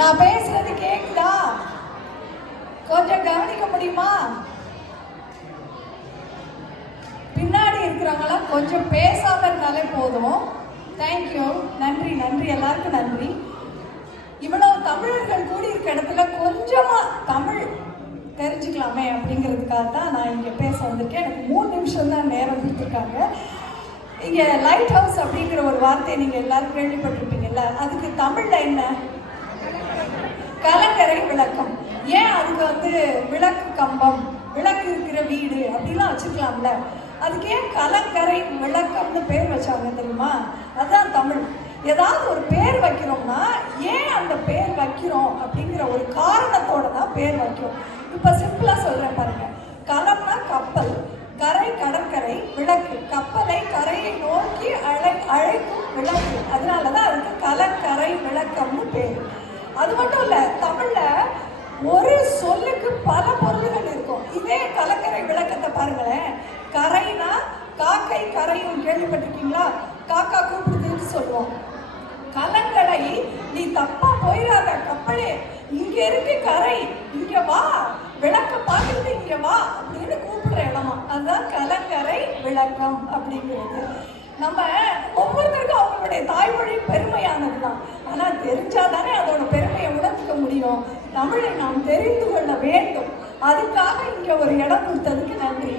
நான் பேசுறது கேக்குதா? கொஞ்சம் கவனிக்க முடியுமா? பின்னாடி இருக்கிறவங்களாம் கொஞ்சம் பேசாம இருந்தாலே போதும். தேங்க்யூ நன்றி நன்றி. எல்லாருக்கும் நன்றி. இவ்வளவு தமிழர்கள் கூடி இருக்க இடத்துல கொஞ்சமா தமிழ் தெரிஞ்சுக்கலாமே அப்படிங்கிறதுக்காக தான் நான் இங்கே பேச வந்திருக்கேன். எனக்கு மூணு நிமிஷம் தான் நேரம் கொடுத்துருக்காங்க. இங்கே லைட் ஹவுஸ் அப்படிங்கிற ஒரு வார்த்தையை நீங்கள் எல்லாரும் கேள்விப்பட்டிருப்பீங்கல்ல அதுக்கு தமிழில் என்ன? கலங்கரை விளக்கம். ஏன் அதுக்கு வந்து விளக்கு கம்பம் விளக்கு இருக்கிற வீடு அப்படிலாம் வச்சுக்கலாம்ல? அதுக்கு ஏன் கலங்கரை விளக்கம்னு பேர் வச்சாங்க தெரியுமா? அதுதான் தமிழ். ஏதாவது ஒரு பேர் வைக்கிறோம்னா ஏன் அந்த பேர் வைக்கிறோம் அப்படிங்கிற ஒரு காரணத்தோட தான் பேர் வைக்கிறோம். இப்போ சிம்பிளாக சொல்கிறேன் பாருங்க கலம்னா கப்பல் கரை கடற்கரை விளக்கு கப்பலை கரையை நோக்கி அழை அழைக்கும் விளக்கு அதனால தான் அதுக்கு கலக்கரை விளக்கம்னு பேர் அது மட்டும் இல்ல தமிழ்ல ஒரு சொல்லுக்கு பல பொருள்கள் இருக்கும். இதே கலக்கரை விளக்கத்தை பாருங்களேன். கரைனா காக்கை கரையும் கேள்விப்பட்டிருக்கீங்களா? காக்கா கூப்பிடுதுன்னு சொல்லுவோம். கலங்கரை நீ தப்பா போயிடாத கப்பலே. இங்க இருக்கு கரை இங்க வா விளக்க பார்த்துட்டு இங்க வா அப்படின்னு கூப்பிடுற இடமா. அதுதான் கலங்கரை விளக்கம் அப்படிங்கிறது. நம்ம ஒவ்வொருத்தருக்கும் அவங்களுடைய தாய்மொழி பெருமையானது தான் ஆனா தெரிஞ்சாதானே அதோட பெருமை முடியும். தமிழை நாம் தெரிந்து கொள்ள வேண்டும். அதுக்காக இங்க ஒரு இடம் கொடுத்ததுக்கு நன்றி.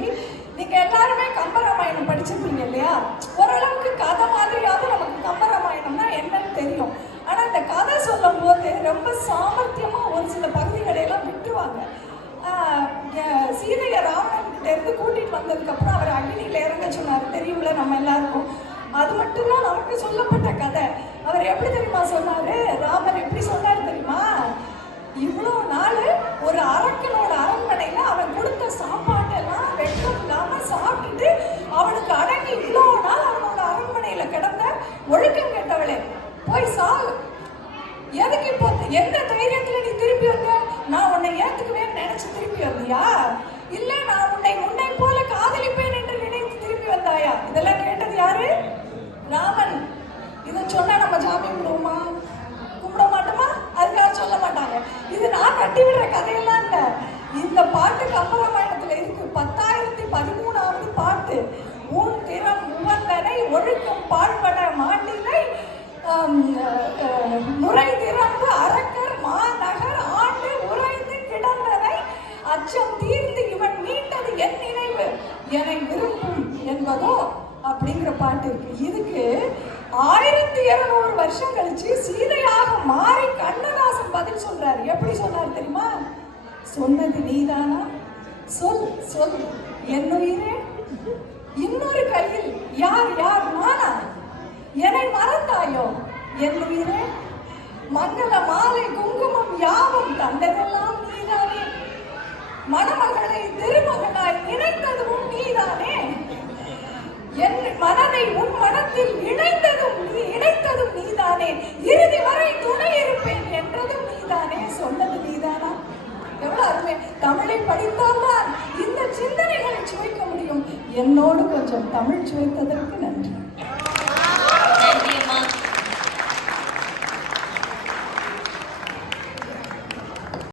நீங்க எல்லாருமே கம்பராமாயணம் படிச்சிருப்பீங்க இல்லையா? ஓரளவுக்கு கதை மாதிரியாவது நமக்கு கம்பராமாயணம்னா என்னன்னு தெரியும். ஆனா இந்த கதை சொல்லும் போது ரொம்ப சாமர்த்தியமா ஒரு சில பகுதிகளையெல்லாம் விட்டுவாங்க விட்டுருவாங்க. சீதையை ராவணன் இருந்து கூட்டிட்டு வந்ததுக்கு அப்புறம் அவர் அக்னியில இறங்க சொன்னார். தெரியும்ல நம்ம எல்லாருக்கும். அது மட்டும்தான் நமக்கு சொல்லப்பட்ட கதை. அவர் எப்படி தெரியுமா சொன்னாரு? ராமர் எப்படி சொன்னார் தெரியுமா? அவனுக்கு அடங்கி இவ்வளோ நாள் அவனோட அரண்மனையில கிடந்த ஒழுக்கம் கெட்டவளே போய் சாகு எதுக்கு இப்போ எந்த தைரியத்துல நீ திருப்பி வந்த? நான் உன்னை ஏத்துக்குவேன்னு நினைச்சு திருப்பி வந்தியா? இல்ல நான் உன்னை உன்னை போல காதலிப்பேன் என்று நினைத்து திருப்பி வந்தாயா? இதெல்லாம் கேட்டது யாரு? ராமன். இதை சொன்னா நம்ம சாமி விடுவோமா கும்பிட மாட்டோமா? அதுக்காக சொல்ல மாட்டாங்க. இது நான் கட்டி விடுற கதையெல்லாம் இல்ல. இந்த பாட்டு கம்பராமாயணத்துல இருக்கு. பத்தாயிரத்தி பதிமூணு ஒழுக்கம் பாழ்பட மாட்டினை ஆம், நுரை திறந்து அரக்கர் மாநகர் ஆண்டு உறைந்து கிடந்ததை அச்சம் தீர்ந்து இவன் மீட்டது என் நினைவு. என விரும்பும் என்பதோ அப்படிங்கிற பாட்டு இருக்கு. இதுக்கு ஆயிரத்தி இருநூறு வருஷம் கழிச்சு சீதையாக மாறி கண்ணதாசன் பதில் சொல்றாரு. எப்படி சொன்னார் தெரியுமா? சொன்னது நீதானா? சொல் சொல். என்னுயிரே? இன்னொரு கையில் யார் யார் நானா என்னை மறந்தாயோ? என் உயிரே? மங்கள மாலை குங்குமம் யாவும் தந்ததெல்லாம் நீதானே. மணமகளை திருமகனாய் இணைத்ததும் நீதானே. என் மனதை உன் மனத்தில் இணைந்ததும் நீ இணைத்ததும் நீதானே. இறுதி வரை துணை இருப்பேன் என்றதும் நீதானே. சொன்னது நீதானா? எவ்வளவு அருமை. தமிழை படித்தால்தான் இந்த சிந்தனைகளை சுவைக்க முடியும். என்னோடு கொஞ்சம் தமிழ் சுவைத்ததற்கு நன்றி.